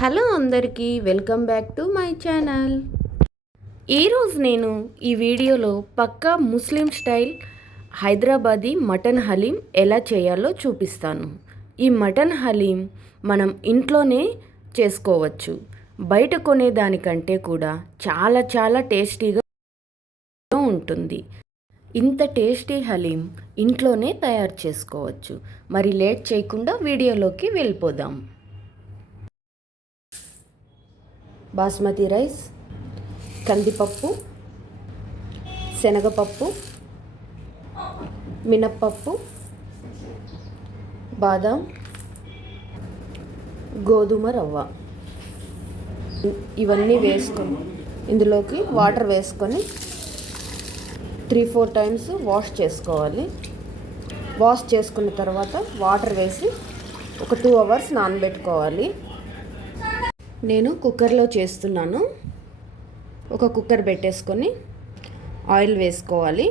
Hello అందరికీ welcome back to my channel. ఈరోజు నేను ఈ వీడియోలో పక్కా ముస్లిం స్టైల్ హైదరాబాదీ మటన్ హలీం ఎలా చేయాలో చూపిస్తాను. ఈ మటన్ హలీం మనం ఇంట్లోనే చేసుకోవచ్చు. బయట కొనేదానికంటే కూడా చాలా టేస్టీగా ఉంటుంది. ఇంత టేస్టీ హలీం ఇంట్లోనే తయారు చేసుకోవచ్చు. మరి లేట్ చేయకుండా వీడియోలోకి వెళ్ళిపోదాం. బాస్మతి రైస్, కందిపప్పు, శనగపప్పు, మినప్పప్పు, బాదాం, గోధుమ రవ్వ ఇవన్నీ వేసుకొని ఇందులోకి వాటర్ వేసుకొని 3-4 టైమ్స్ వాష్ చేసుకోవాలి. వాష్ చేసుకున్న తర్వాత వాటర్ వేసి ఒక 2 అవర్స్ నానబెట్టుకోవాలి. నేను కుక్కర్లో చేస్తున్నాను. ఒక కుక్కర్ పెట్టేసుకొని ఆయిల్ వేసుకోవాలి.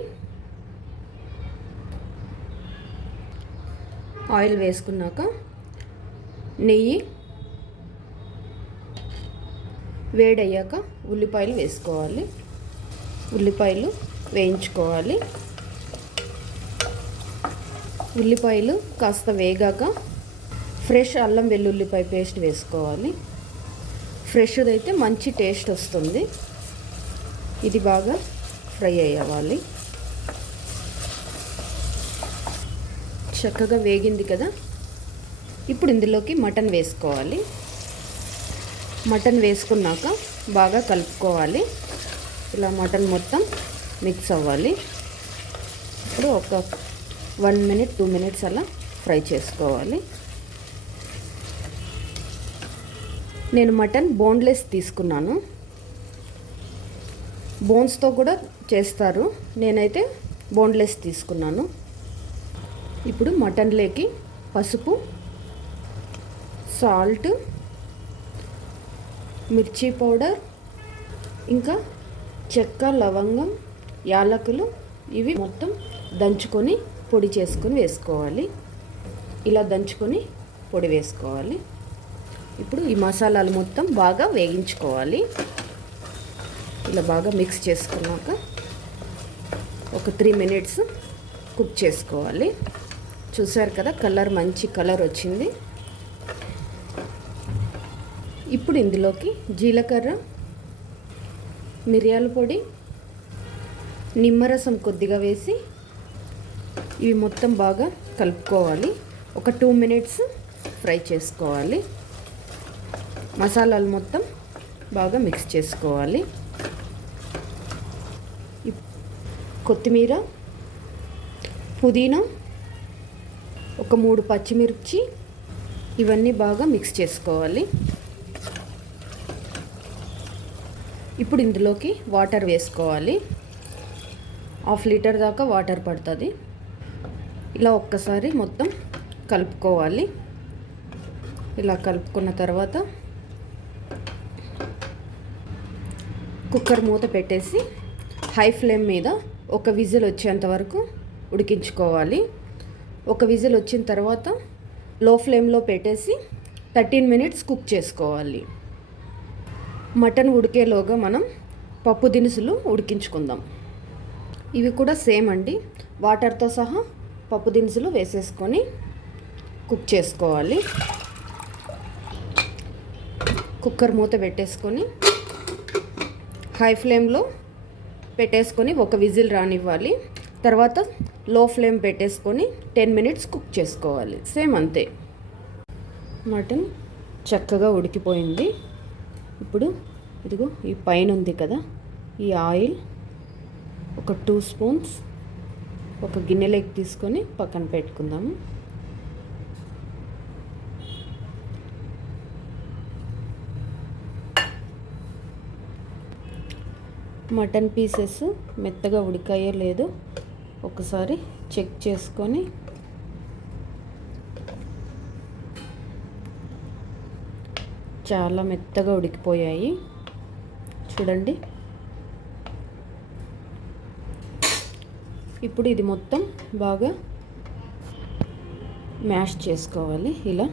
ఆయిల్ వేసుకున్నాక నెయ్యి వేడయ్యాక ఉల్లిపాయలు వేసుకోవాలి. ఉల్లిపాయలు వేయించుకోవాలి. ఉల్లిపాయలు కాస్త వేగాక ఫ్రెష్ అల్లం వెల్లుల్లిపాయ పేస్ట్ వేసుకోవాలి. ఫ్రెష్ది అయితే మంచి టేస్ట్ వస్తుంది. ఇది బాగా ఫ్రై అయ్యాలి. చక్కగా వేగింది కదా. ఇప్పుడు ఇందులోకి మటన్ వేసుకోవాలి. మటన్ వేసుకున్నాక బాగా కలుపుకోవాలి. ఇలా మటన్ మొత్తం మిక్స్ అవ్వాలి. ఇప్పుడు ఒక 1 మినిట్ 2 మినిట్స్ అలా ఫ్రై చేసుకోవాలి. నేను మటన్ బోన్లెస్ తీసుకున్నాను. బోన్స్తో కూడా చేస్తారు, నేనైతే బోన్లెస్ తీసుకున్నాను. ఇప్పుడు మటన్లోకి పసుపు, సాల్ట్, మిర్చి పౌడర్, ఇంకా చెక్క, లవంగం, యాలకులు ఇవి మొత్తం దంచుకొని పొడి చేసుకొని వేసుకోవాలి. ఇలా దంచుకొని పొడి వేసుకోవాలి. ఇప్పుడు ఈ మసాలాలు మొత్తం బాగా వేగించుకోవాలి. ఇలా బాగా మిక్స్ చేసుకున్నాక ఒక 3 మినిట్స్ కుక్ చేసుకోవాలి. చూసారు కదా, కలర్ మంచి కలర్ వచ్చింది. ఇప్పుడు ఇందులోకి జీలకర్ర, మిరియాల పొడి, నిమ్మరసం కొద్దిగా వేసి ఇవి మొత్తం బాగా కలుపుకోవాలి. ఒక 2 మినిట్స్ ఫ్రై చేసుకోవాలి. మసాలాలు మొత్తం బాగా మిక్స్ చేసుకోవాలి. కొత్తిమీర, పుదీనా, ఒక 3 పచ్చిమిర్చి ఇవన్నీ బాగా మిక్స్ చేసుకోవాలి. ఇప్పుడు ఇందులోకి వాటర్ వేసుకోవాలి. 1/2 లీటర్ దాకా వాటర్ పడుతుంది. ఇలా ఒక్కసారి మొత్తం కలుపుకోవాలి. ఇలా కలుపుకున్న తర్వాత కుక్కర్ మూత పెట్టేసి హై ఫ్లేమ్ మీద ఒక విజిల్ వచ్చేంత వరకు ఉడికించుకోవాలి. ఒక విజిల్ వచ్చిన తర్వాత లో ఫ్లేమ్లో పెట్టేసి 13 మినిట్స్ కుక్ చేసుకోవాలి. మటన్ ఉడికేలోగా మనం పప్పు దినుసులు ఉడికించుకుందాం. ఇవి కూడా సేమ్ అండి, వాటర్తో సహా పప్పు దినుసులు వేసేసుకొని కుక్ చేసుకోవాలి. కుక్కర్ మూత పెట్టేసుకొని హై ఫ్లేమ్లో పెట్టేసుకొని ఒక విజిల్ రానివ్వాలి. తర్వాత లో ఫ్లేమ్ పెట్టేసుకొని 10 మినిట్స్ కుక్ చేసుకోవాలి. సేమ్ అంతే. మటన్ చక్కగా ఉడికిపోయింది. ఇప్పుడు ఇదిగో ఈ పైన ఉంది కదా, ఈ ఆయిల్ ఒక 2 స్పూన్స్ ఒక గిన్నెలోకి తీసుకొని పక్కన పెట్టుకుందాము. మటన్ పీసెస్ మెత్తగా ఉడికాయో లేదో ఒకసారి చెక్ చేసుకొని చాలా మెత్తగా ఉడికిపోయాయి చూడండి. ఇప్పుడు ఇది మొత్తం బాగా మ్యాష్ చేసుకోవాలి. ఇలా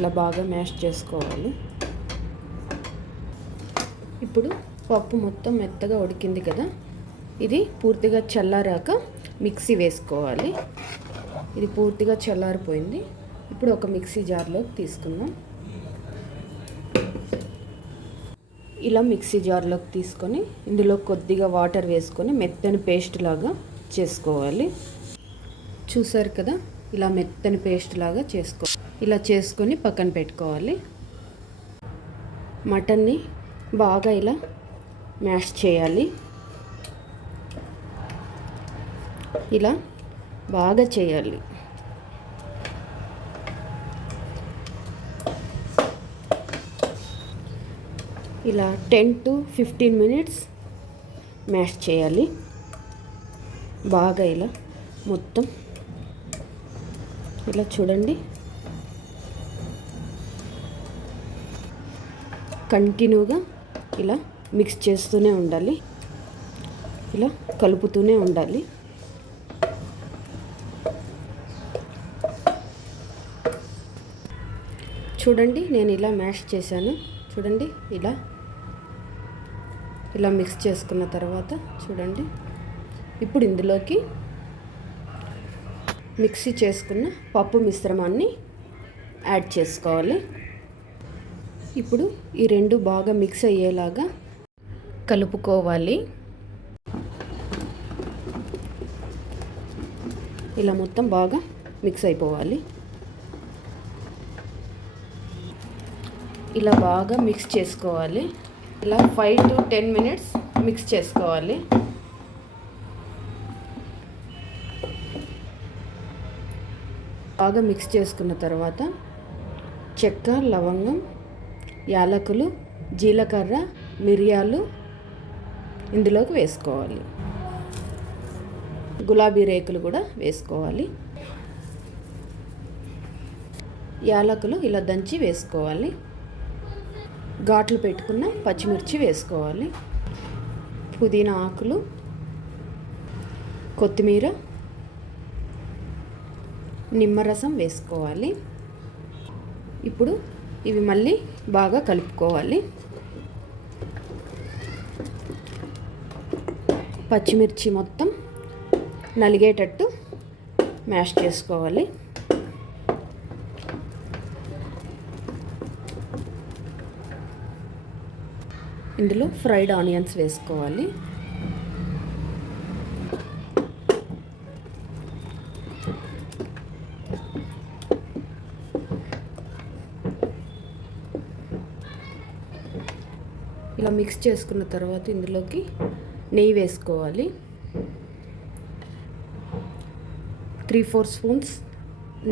ఇలా బాగా మ్యాష్ చేసుకోవాలి. ఇప్పుడు పప్పు మొత్తం మెత్తగా ఉడికింది కదా, ఇది పూర్తిగా చల్లారాక మిక్సీ వేసుకోవాలి. ఇది పూర్తిగా చల్లారిపోయింది. ఇప్పుడు ఒక మిక్సీ జార్లోకి తీసుకుందాం. ఇలా మిక్సీ జార్లోకి తీసుకొని ఇందులో కొద్దిగా వాటర్ వేసుకొని మెత్తని పేస్ట్ లాగా చేసుకోవాలి. చూసారు కదా, ఇలా మెత్తని పేస్ట్ లాగా ఇలా చేసుకొని పక్కన పెట్టుకోవాలి. మటన్ని బాగా ఇలా మ్యాష్ చేయాలి. ఇలా బాగా చేయాలి. ఇలా 10 to 15 minutes మ్యాష్ చేయాలి. బాగా ఇలా మొత్తం ఇలా చూడండి, కంటిన్యూగా ఇలా మిక్స్ చేస్తూనే ఉండాలి. ఇలా కలుపుతూనే ఉండాలి. చూడండి, నేను ఇలా మ్యాష్ చేశాను. చూడండి, ఇలా మిక్స్ చేసుకున్న తర్వాత చూడండి, ఇప్పుడు ఇందులోకి మిక్సీ చేసుకున్న పప్పు మిశ్రమాన్ని యాడ్ చేసుకోవాలి. ఇప్పుడు ఈ రెండు బాగా మిక్స్ అయ్యేలాగా కలుపుకోవాలి. ఇలా మొత్తం బాగా మిక్స్ అయిపోవాలి. ఇలా బాగా మిక్స్ చేసుకోవాలి. ఇలా 5 to 10 minutes మిక్స్ చేసుకోవాలి. బాగా మిక్స్ చేసుకున్న తర్వాత చెక్క, లవంగం, యాలకులు, జీలకర్ర, మిరియాలు ఇందులోకి వేసుకోవాలి. గులాబీ రేకులు కూడా వేసుకోవాలి. యాలకులు ఇలా దంచి వేసుకోవాలి. ఘాట్లు పెట్టుకున్న పచ్చిమిర్చి వేసుకోవాలి. పుదీనా ఆకులు, కొత్తిమీర, నిమ్మరసం వేసుకోవాలి. ఇప్పుడు ఇవి మళ్ళీ బాగా కలుపుకోవాలి. పచ్చిమిర్చి మొత్తం నలిగేటట్టు మ్యాష్ చేసుకోవాలి. ఇందులో ఫ్రైడ్ ఆనియన్స్ వేసుకోవాలి. ఇలా మిక్స్ చేసుకున్న తర్వాత ఇందులోకి నెయ్యి వేసుకోవాలి. 3-4 స్పూన్స్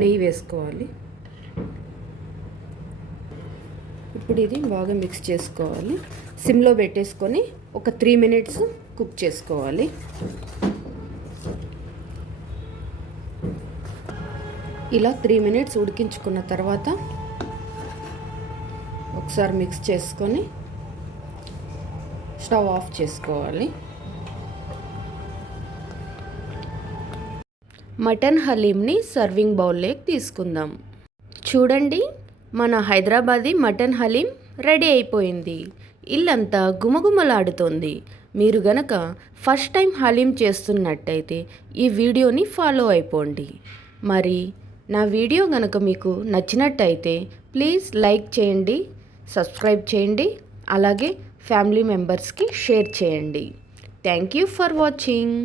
నెయ్యి వేసుకోవాలి. ఇప్పుడు ఇది బాగా మిక్స్ చేసుకోవాలి. సిమ్లో పెట్టేసుకొని ఒక 3 minutes కుక్ చేసుకోవాలి. ఇలా 3 minutes ఉడికించుకున్న తర్వాత ఒకసారి మిక్స్ చేసుకొని స్టవ్ ఆఫ్ చేసుకోవాలి. మటన్ హలీంని సర్వింగ్ బౌల్లోకి తీసుకుందాం. చూడండి, మన హైదరాబాదీ మటన్ హలీం రెడీ అయిపోయింది. ఇల్లంతా గుమగుమలాడుతోంది. మీరు గనక ఫస్ట్ టైం హలీం చేస్తున్నట్టయితే ఈ వీడియోని ఫాలో అయిపోండి. మరి నా వీడియో గనక మీకు నచ్చినట్టయితే ప్లీజ్ లైక్ చేయండి, సబ్స్క్రైబ్ చేయండి, అలాగే ఫ్యామిలీ మెంబర్స్కి షేర్ చేయండి. Thank you for watching.